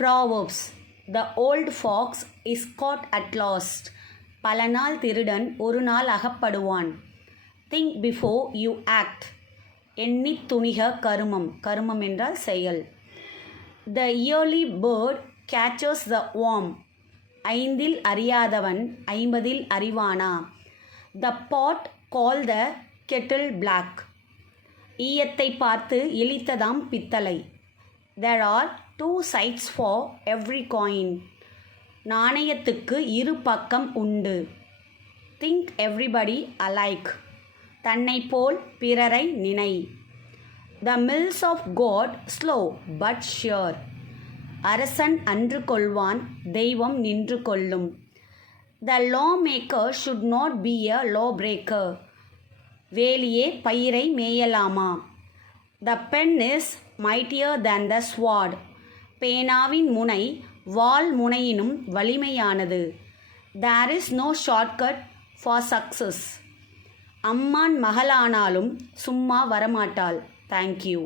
Proverbs. The old fox is caught at last. பல நாள் திருடன் ஒரு நாள் அகப்படுவான். Think before you act. எண்ணித் துணிக கருமம். கருமம் என்றால் செயல். The early bird catches the worm. ஐந்தில் அறியாதவன் ஐம்பதில் அறிவானா. The pot called the kettle black. ஈயத்தை பார்த்து இளித்ததாம் பித்தளை. There are two sides for every coin. நாணயத்துக்கு இரு பக்கம் உண்டு. Think everybody alike. தன்னை போல் பிறரை நினை. The mills of God slow but sure. அரசன் அன்று கொள்வான், தெய்வம் நின்று கொள்ளும். The lawmaker should not be a lawbreaker. வேலியே பயிரை மேயலாமா. The pen is mightier than the sword. பேனாவின் முனை வாள் முனையினும் வலிமையானது. There is no shortcut for success. அம்மான் மகளானாலும் சும்மா வரமாட்டாள். Thank you.